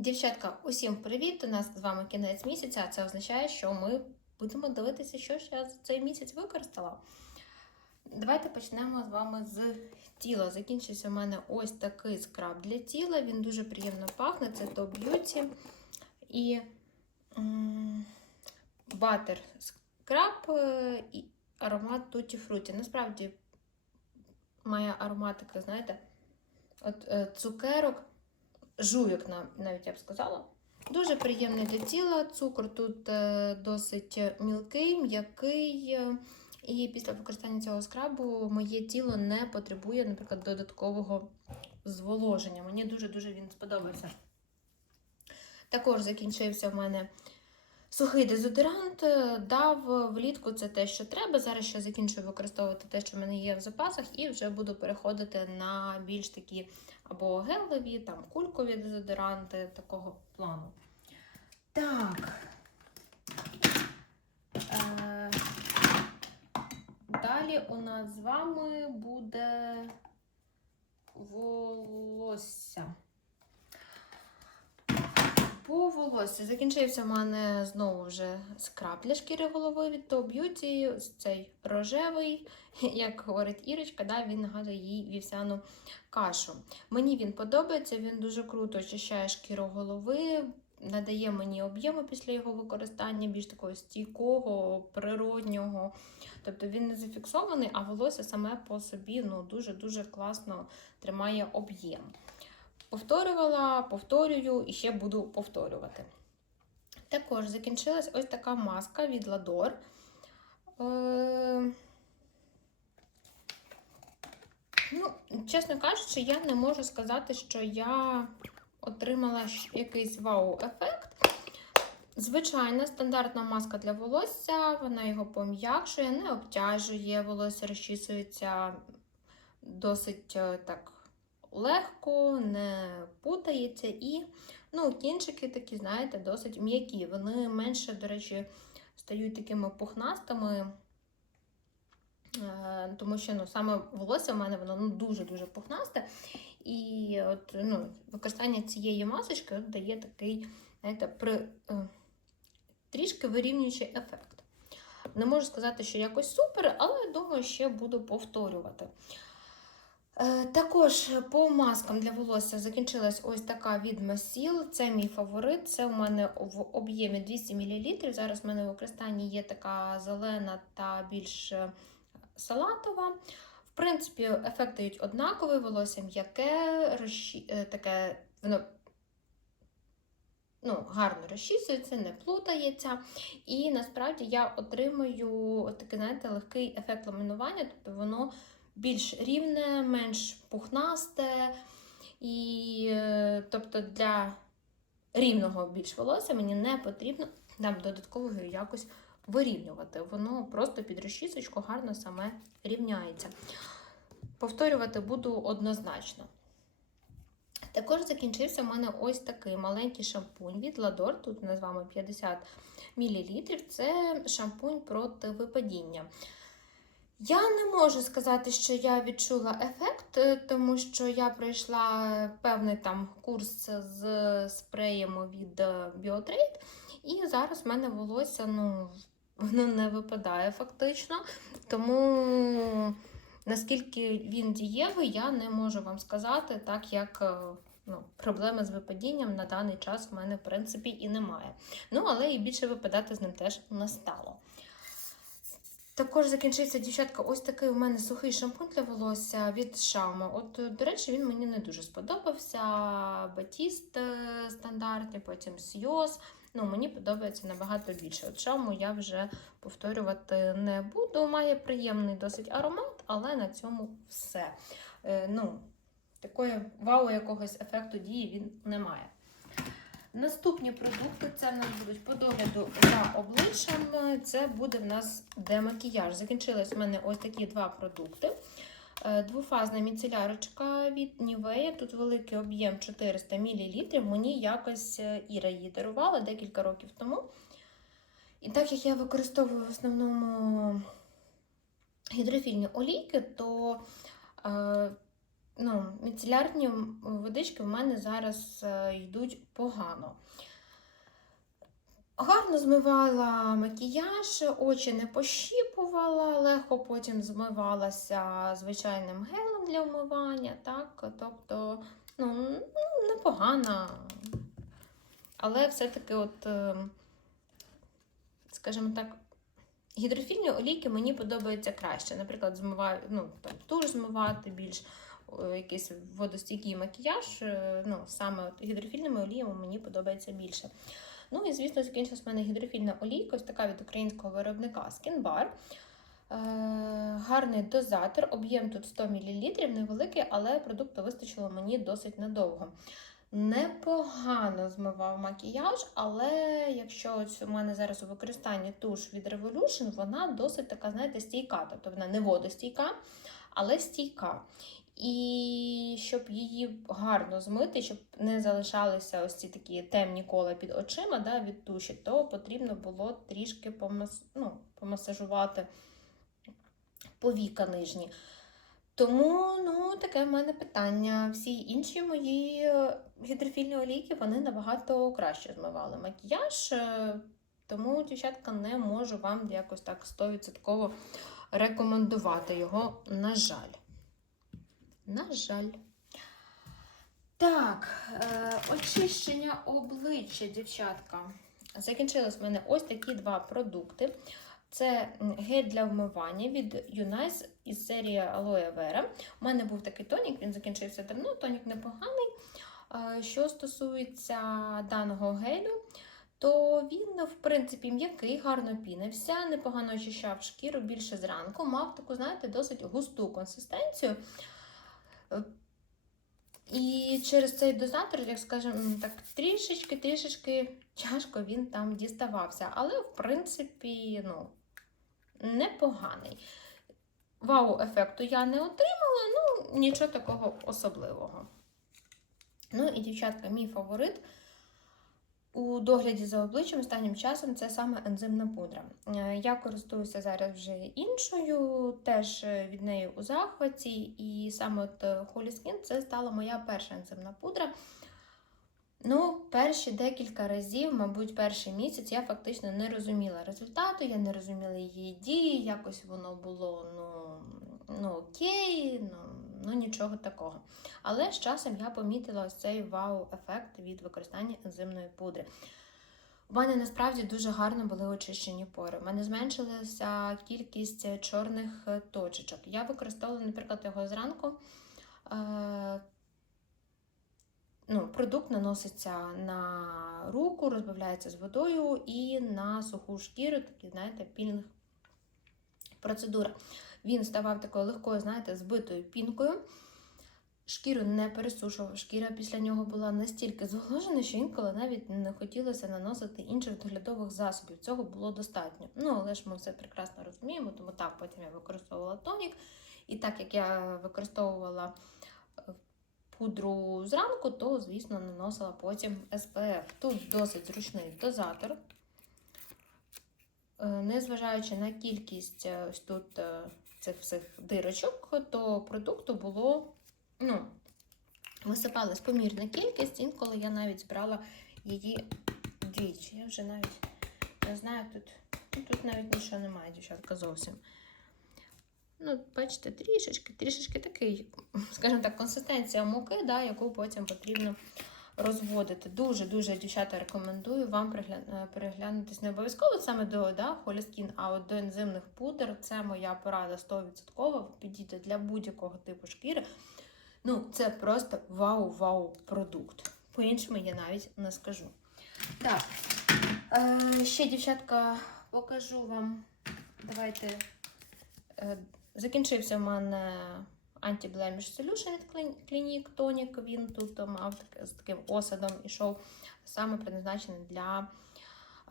Дівчатка, усім привіт! У нас з вами кінець місяця, а це означає, що ми будемо дивитися, що ж я за цей місяць використала. Давайте почнемо з вами з тіла. Закінчився у мене ось такий скраб для тіла. Він дуже приємно пахне. Це Top Beauty і батер скраб е, і аромат Tutti Frutti. Насправді має ароматика, знаєте, от е, цукерок жуйок, навіть я б сказала. Дуже приємний для тіла. Цукор тут е, досить мілкий, м'який. е, І після використання цього скрабу моє тіло не потребує, наприклад, додаткового зволоження. Мені дуже-дуже він сподобався. Також закінчився в мене сухий дезодорант. е, Дав влітку це те, що треба. Зараз ще закінчую використовувати те, що в мене є в запасах, і вже буду переходити на більш такі або гелеві, там кулькові дезодоранти такого плану. Так. Е, Далі у нас з вами буде волосся. По волосся закінчився в мене знову вже скраб шкіри голови від Top Beauty. Цей рожевий, як говорить Ірочка, да, він нагадує їй вівсяну кашу. Мені він подобається, він дуже круто очищає шкіру голови, надає мені об'єму після його використання, більш такого стійкого, природнього. Тобто він не зафіксований, а волосся саме по собі ну, дуже-дуже класно тримає об'єм. Повторювала, повторюю і ще буду повторювати. Також закінчилась ось така маска від Lador. Е... Ну, чесно кажучи, я не можу сказати, що я отримала якийсь вау-ефект. Звичайна стандартна маска для волосся, вона його пом'якшує, не обтяжує, волосся розчісується досить е, так легко, не путається. І ну, кінчики такі, знаєте, досить м'які. Вони менше, до речі, стають такими пухнастими. Е, Тому що ну, саме волосся в мене воно ну, дуже-дуже пухнасте. І от, ну, використання цієї масочки от, дає такий, знаєте, при, е, трішки вирівнюючий ефект. Не можу сказати, що якось супер, але думаю, ще буду повторювати. Е, Також по маскам для волосся закінчилась ось така від Масіл. Це мій фаворит. Це у мене в об'ємі 200 мл. Зараз в мене в використанні є така зелена та більш е, салатова. В принципі, ефект дають однаковий, волосся м'яке, розчі... е, таке воно ну, гарно розчісується, не плутається. І насправді я отримую такий, знаєте, легкий ефект ламінування, тобто воно більш рівне, менш пухнасте. І е, тобто для рівного більш волосся мені не потрібно там додатково якось вирівнювати. Воно просто під розчісочку гарно саме рівняється. Повторювати буду однозначно. Також закінчився в мене ось такий маленький шампунь від Lador, тут з вами 50 мл. Це шампунь проти випадіння. Я не можу сказати, що я відчула ефект, е, тому що я пройшла певний там курс з спреєм від Biotrade, і зараз в мене волосся ну, воно не випадає фактично. Тому наскільки він дієвий, я не можу вам сказати, так як е, ну, проблеми з випадінням на даний час в мене, в принципі, і немає. Ну, але і більше випадати з ним теж не стало. Також закінчився, дівчатка, ось такий у мене сухий шампунь для волосся від Шама. От, до речі, він мені не дуже сподобався. Батіст е, стандартний, потім Сйоз. Ну, Мені подобається набагато більше. От Шаму я вже повторювати не буду. Має приємний досить аромат, але на цьому все. Е, ну, Такої вау якогось ефекту дії він не має. Наступні продукти це в нас будуть по догляду за обличчям. Це буде в нас демакіяж. Закінчились у мене ось такі два продукти. Е, Двофазна міцелярочка від Нівея. Тут великий об'єм 400 мл. Мені якось е, Іра її дарувала декілька років тому. І так як я використовую в основному гідрофільні олійки, то е, ну, міцелярні водички в мене зараз е, йдуть погано. Гарно змивала макіяж, очі не пощіпувала, легко потім змивалася звичайним гелем для вмивання. Так? Тобто, ну, ну, непогана. Але все-таки, от, е, скажімо так, гідрофільні олійки мені подобаються краще. Наприклад, змиваю, ну, там, туш змивати більш якийсь водостійкий макіяж. е, Ну, саме гідрофільними оліями мені подобається більше. Ну і, звісно, закінчилась в мене гідрофільна олійка, ось така від українського виробника Skin Bar. Е, гарний дозатор, об'єм тут 100 мл, невеликий, але продукту вистачило мені досить надовго. Непогано змивав макіяж, але якщо ось у мене зараз у використанні туш від Revolution, вона досить така, знаєте, стійка. Тобто вона не водостійка, але стійка. І щоб її гарно змити, щоб не залишалися ось ці такі темні кола під очима да, від туші, то потрібно було трішки помас... ну, помасажувати повіка нижні. Тому ну, таке в мене питання. Всі інші мої е, гідрофільні олійки вони набагато краще змивали макіяж. е, Тому, дівчатка, не можу вам якось так 100% рекомендувати його, на жаль. На жаль. Так, е, очищення обличчя, дівчатка. Закінчились в мене ось такі два продукти. Це гель для вмивання від Unice із серії Aloe Vera. У мене був такий тонік, він закінчився давно, тонік непоганий. Е, Що стосується даного гелю, то він, в принципі, м'який, гарно пінився, непогано очищав шкіру більше зранку, мав таку, знаєте, досить густу консистенцію. І через цей дозатор, як скажемо, так трішечки-трішечки тяжко він там діставався. Але, в принципі, ну, непоганий. Вау-ефекту я не отримала, ну, нічого такого особливого. Ну і, дівчатка, мій фаворит у догляді за обличчям останнім часом це саме ензимна пудра. Е, Я користуюся зараз вже іншою, теж е, від неї у захваті, і саме от е, Holy Skin це стала моя перша ензимна пудра. Ну, перші декілька разів, мабуть, перший місяць я фактично не розуміла результату, я не розуміла її дії, якось воно було ну, ну окей, ну, ну нічого такого. Але з часом я помітила ось цей вау-ефект від використання ензимної пудри. У мене насправді дуже гарно були очищені пори. У мене зменшилася кількість чорних точечок. Я використовувала, наприклад, його зранку. Е- ну, Продукт наноситься на руку, розбавляється з водою і на суху шкіру, такі, знаєте, пільних процедура. Він ставав такою легкою, знаєте, збитою пінкою. Шкіру не пересушував, шкіра після нього була настільки зволожена, що інколи навіть не хотілося наносити інших доглядових засобів. Цього було достатньо. Ну, але ж ми все прекрасно розуміємо, тому так, потім я використовувала тонік. І так як я використовувала е, пудру зранку, то, звісно, наносила потім SPF. Тут досить зручний дозатор. Е, Незважаючи на кількість е, ось тут цих всіх дирочок, то продукту було, ну, висипалась помірна кількість, інколи я навіть збирала її двічі. Я вже навіть не знаю, тут, ну, тут навіть нічого немає, дівчатка, зовсім. Ну, бачите, трішечки, трішечки такий, скажімо так, консистенція муки, да, яку потім потрібно розводити. Дуже-дуже, дівчата, рекомендую вам е, переглянутись не обов'язково саме до да, Холіскін, а от до ензимних пудр. Це моя порада 100%. Підійде для будь-якого типу шкіри. Ну, це просто вау-вау продукт. По-іншому я навіть не скажу. Так, е, ще, дівчатка, покажу вам. Давайте. Е, закінчився в мене Anti-Blemish Solution від Clinique Tonic. Він тут мав так- з таким осадом ішов саме предназначений для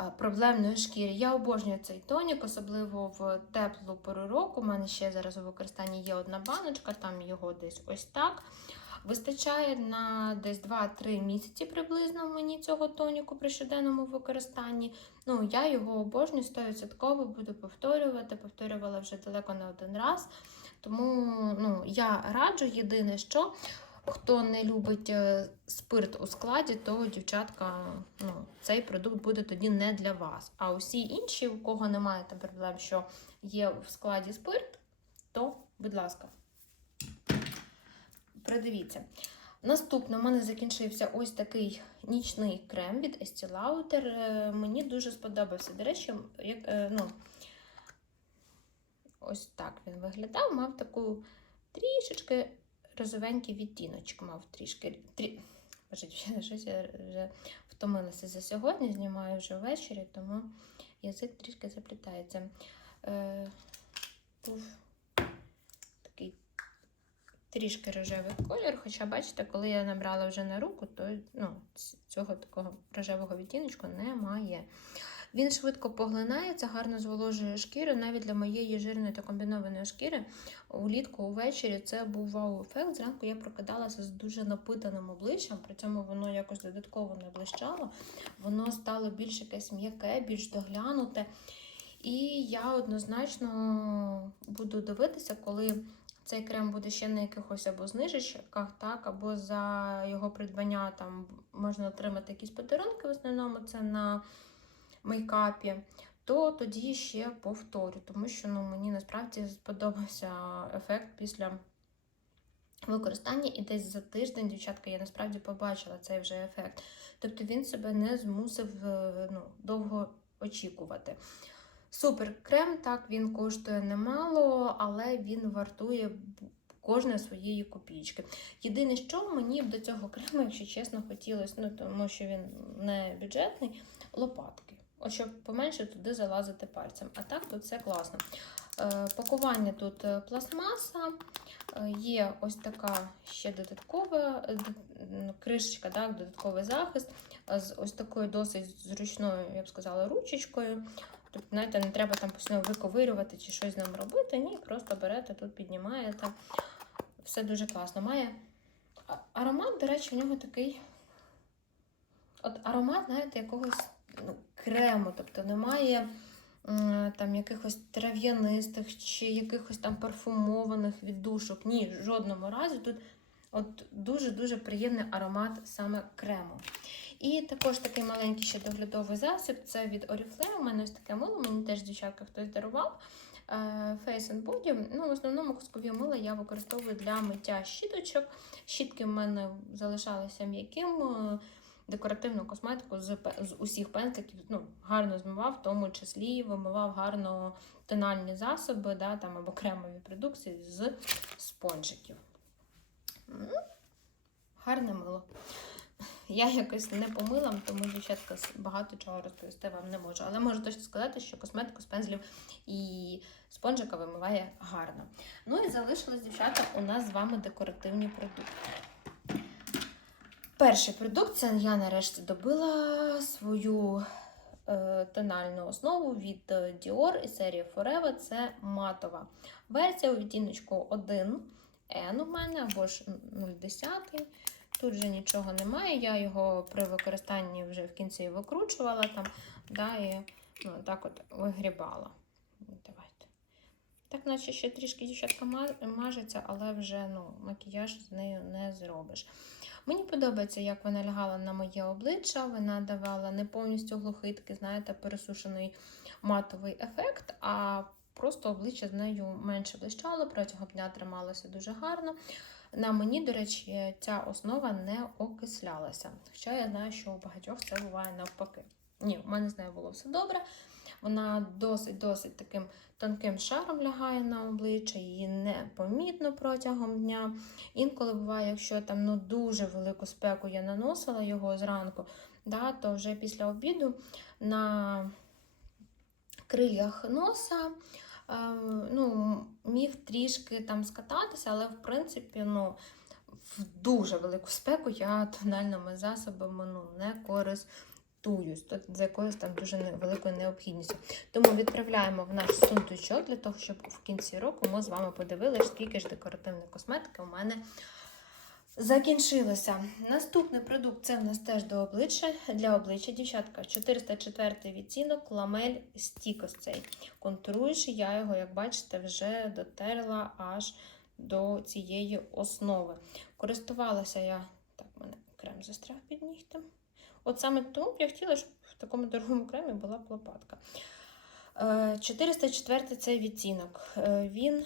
е, проблемної шкіри. Я обожнюю цей тонік, особливо в теплу пору року. У мене ще зараз у використанні є одна баночка, там його десь ось так. Вистачає на десь 2-3 місяці приблизно мені цього тоніку при щоденному використанні. Ну, я його обожнюю 100%, буду повторювати, повторювала вже далеко не один раз. Тому ну, я раджу єдине, що хто не любить е, спирт у складі, то дівчатка, ну, цей продукт буде тоді не для вас. А усі інші, у кого немає там проблем, що є в складі спирт, то, будь ласка, придивіться. Наступне, у мене закінчився ось такий нічний крем від Estee Lauder. Е, Мені дуже сподобався. До речі, як, е, ну, ось так він виглядав. Мав таку трішечки розовенький відтіночок. Мав трішки. Трі... Щось я вже втомилася за сьогодні, знімаю вже ввечері, тому язик трішки заплітається. Е, був такий трішки рожевий колір, хоча, бачите, коли я набрала вже на руку, то ну, цього такого рожевого відтіночку немає. Він швидко поглинається, гарно зволожує шкіру. Навіть для моєї жирної та комбінованої шкіри улітку увечері це був вау-ефект. Зранку я прокидалася з дуже напитаним обличчям, при цьому воно якось додатково не блищало. Воно стало більш якесь м'яке, більш доглянуте. І я однозначно буду дивитися, коли цей крем буде ще на якихось або знижечках, так, або за його придбання там можна отримати якісь подарунки, в основному це на мейкапі, то тоді ще повторю, тому що ну, мені насправді сподобався ефект після використання, і десь за тиждень, дівчатка, я насправді побачила цей вже ефект. Тобто він себе не змусив е, ну, довго очікувати. Супер крем, так, він коштує немало, але він вартує кожне своєї копійки. Єдине, що мені б до цього крему, якщо чесно, хотілося, ну тому що він не бюджетний, лопатки. От щоб поменше туди залазити пальцем. А так тут все класно. Е, пакування тут е, пластмаса, е, є ось така ще додаткова кришечка, так, додатковий захист з ось такою досить зручною, я б сказала, ручечкою. Тобто, знаєте, не треба там постійно виковирювати чи щось з ним робити. Ні, просто берете, тут піднімаєте. Все дуже класно. Має аромат, до речі, в нього такий. От аромат, знаєте, якогось ну, крему, тобто немає там якихось трав'янистих чи якихось там парфумованих віддушок. Ні, в жодному разі. Тут от дуже-дуже приємний аромат саме крему. І також такий маленький ще доглядовий засіб це від Oriflame. У мене ось таке мило, мені теж дівчатка хтось дарував. Е, Face and Body. Ну, в основному кускові мила я використовую для миття щіточок. Щітки в мене залишалися м'яким. Декоративну косметику з, з усіх пензликів ну, гарно змивав, в тому числі вимивав гарно тональні засоби да, там, або кремові продукції з спонжиків. Гарне мило. Я якось не помила, тому дівчатка багато чого розповісти вам не можу. Але можу точно сказати, що косметику з пензлів і спонжика вимиває гарно. Ну і залишилось, дівчата, у нас з вами декоративні продукти. Перший продукт це я нарешті добила свою е, тональну основу від е, Dior і серії Forever. Це матова версія у відтіночку 1 N у мене або ж 010. Тут вже нічого немає. Я його при використанні вже в кінці викручувала там, да, і ну, так от вигрібала. Так, наче ще трішки дівчатка ма- мажеться, але вже ну, макіяж з нею не зробиш. Мені подобається, як вона лягала на моє обличчя. Вона давала не повністю глухий, знаєте, пересушений матовий ефект, а просто обличчя з нею менше блищало, протягом дня трималося дуже гарно. На мені, до речі, ця основа не окислялася. Хоча я знаю, що у багатьох це буває навпаки. Ні, у мене з нею було все добре. Вона досить-досить таким тонким шаром лягає на обличчя, її непомітно протягом дня. Інколи буває, якщо там ну, дуже велику спеку я наносила його зранку, да, то вже після обіду на крильях носа е, ну, міг трішки там скататися, але в принципі, ну, в дуже велику спеку я тональними засобами ну, не користуюсь, за якоюсь там дуже великою необхідністю. Тому відправляємо в наш сундучок для того, щоб в кінці року ми з вами подивилися, скільки ж декоративної косметики у мене Закінчилося. Наступний продукт це в нас теж до обличчя. Для обличчя, дівчатка, 404 відтінок ламель стік ось цей контуруючий. Я його, як бачите, вже дотерла аж до цієї основи. Користувалася я. Так, мене крем застряг під нігтем. От саме тому б я хотіла, щоб в такому дорогому кремі була б лопатка. Е, 404 цей відтінок. Е, Він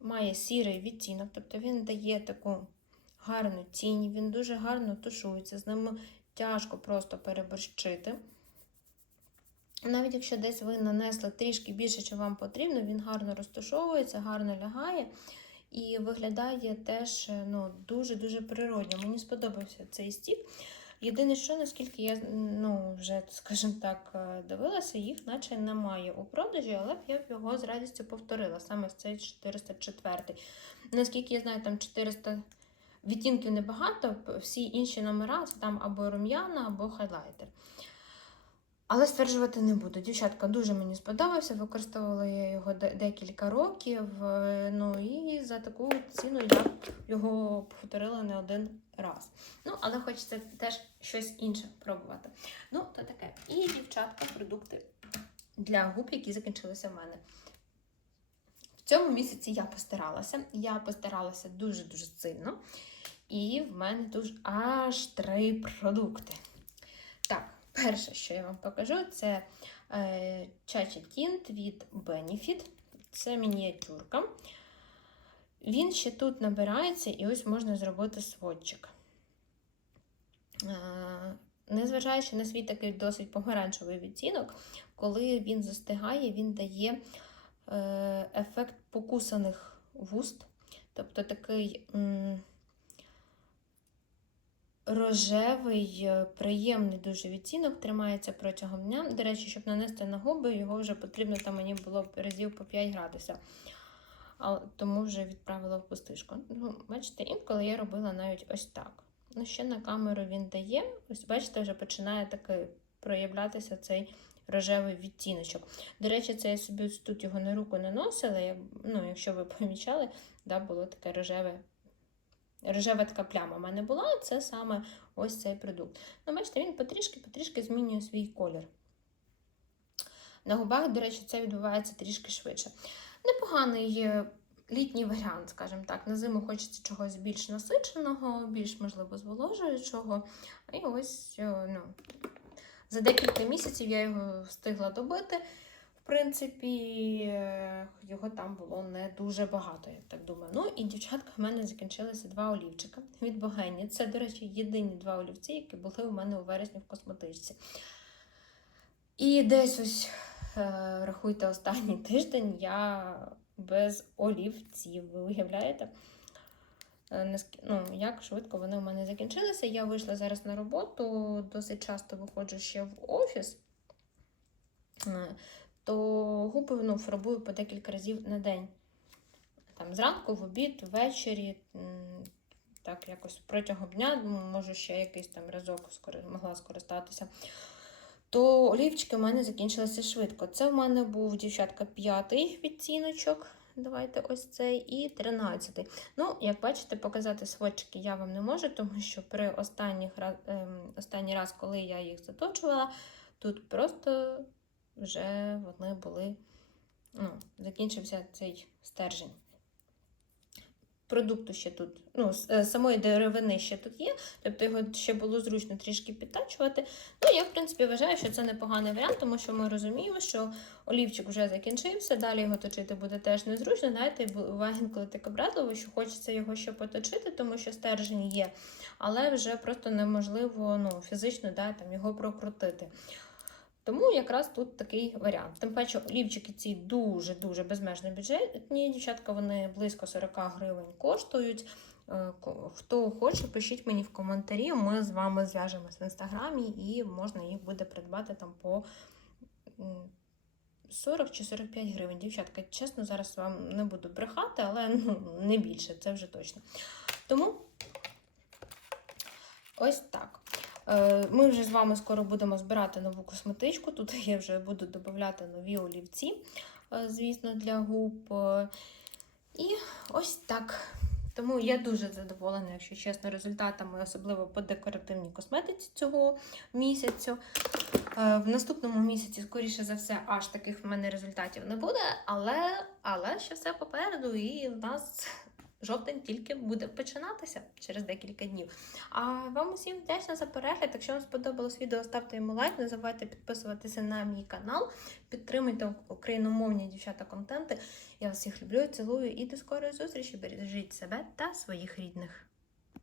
має сірий відтінок, тобто він дає таку гарну тінь, він дуже гарно тушується, з ним тяжко просто переборщити. Навіть якщо десь ви нанесли трішки більше, чим вам потрібно, він гарно розташовується, гарно лягає і виглядає теж ну, дуже-дуже природньо. Мені сподобався цей стік. Єдине, що, наскільки я ну, вже, скажімо так, е, дивилася, їх наче немає у продажі, але б я б його з радістю повторила, саме цей 404. Наскільки я знаю, там 400 відтінків небагато, всі інші номера це там або рум'яна, або хайлайтер. Але стверджувати не буду. Дівчатка дуже мені сподобався, використовувала я його декілька років. е, Ну і за таку ціну я його повторила не один раз. Ну, але хочеться теж щось інше пробувати. Ну, то таке. І дівчатка, продукти для губ, які закінчилися в мене. В цьому місяці я постаралася. Я постаралася дуже-дуже сильно. І в мене тут аж три продукти. Перше, що я вам покажу, це е, Чача Тінт від Benefit. Це мініатюрка. Він ще тут набирається, і ось можна зробити сводчик. Е, Незважаючи на свій такий досить помаранчевий відтінок, коли він застигає, він дає е, ефект покусаних вуст. Тобто такий рожевий, е, приємний дуже відтінок, тримається протягом дня. До речі, щоб нанести на губи, його вже потрібно там мені було разів по 5 градусів. Тому вже відправила в пустишку. Ну, бачите, інколи я робила навіть ось так. Ну, ще на камеру він дає. Ось, бачите, вже починає таки проявлятися цей рожевий відтіночок. До речі, це я собі тут його на руку наносила. Ну, якщо ви помічали, да, було таке рожеве. Рожева така пляма в мене була, це саме ось цей продукт. Ну, бачите, він потрішки-потрішки змінює свій колір. На губах, до речі, це відбувається трішки швидше. Непоганий е, літній варіант, скажімо так. На зиму хочеться чогось більш насиченого, більш, можливо, зволожуючого. І ось е, ну, за декілька місяців я його встигла добити. Принципі, е, його там було не дуже багато, я так думаю. Ну і дівчатка, в мене закінчилися два олівчика від Богені. Це, до речі, єдині два олівці, які були у мене у вересні в косметичці. І десь ось, е, рахуйте, останній тиждень я без олівців. Ви уявляєте? Е, Ну, як швидко вони у мене закінчилися. Я вийшла зараз на роботу, досить часто виходжу ще в офіс, то губи ну, фарбую по декілька разів на день. Там зранку, в обід, ввечері, так якось протягом дня, можу ще якийсь там разок могла скористатися. То олівчики в мене закінчилися швидко. Це в мене був дівчатка п'ятий відтіночок. Давайте ось цей і 13. Ну, як бачите, показати сводчики я вам не можу, тому що при останніх ем, останній раз, коли я їх заточувала, тут просто вже вони були, ну, закінчився цей стержень. Продукту ще тут, ну, е, самої деревини ще тут є, тобто його ще було зручно трішки підтачувати. Ну, я, в принципі, вважаю, що це непоганий варіант, тому що ми розуміємо, що олівчик вже закінчився, далі його точити буде теж незручно. Знаєте, буває інколи так образливо, що хочеться його ще поточити, тому що стержень є, але вже просто неможливо ну, фізично да, там, його прокрутити. Тому якраз тут такий варіант. Тим паче, олівчики ці дуже-дуже безмежно бюджетні. Дівчатка, вони близько 40 гривень коштують. Е, Хто хоче, пишіть мені в коментарі. Ми з вами зв'яжемось в інстаграмі і можна їх буде придбати там по 40 чи 45 гривень. Дівчатка, чесно, зараз вам не буду брехати, але ну, не більше, це вже точно. Тому ось так. Е, Ми вже з вами скоро будемо збирати нову косметичку. Тут я вже буду додати нові олівці, е, звісно, для губ. Е, І ось так. Тому я дуже задоволена, якщо чесно, результатами, особливо по декоративній косметиці цього місяцю. В наступному місяці, скоріше за все, аж таких в мене результатів не буде, але, але ще все попереду, і в нас жовтень тільки буде починатися через декілька днів. А вам усім вдячна за перегляд. Якщо вам сподобалось відео, ставте йому лайк, не забувайте підписуватися на мій канал, підтримуйте україномовні дівчата контенти. Я вас всіх люблю, цілую і до скорої зустрічі. Бережіть себе та своїх рідних.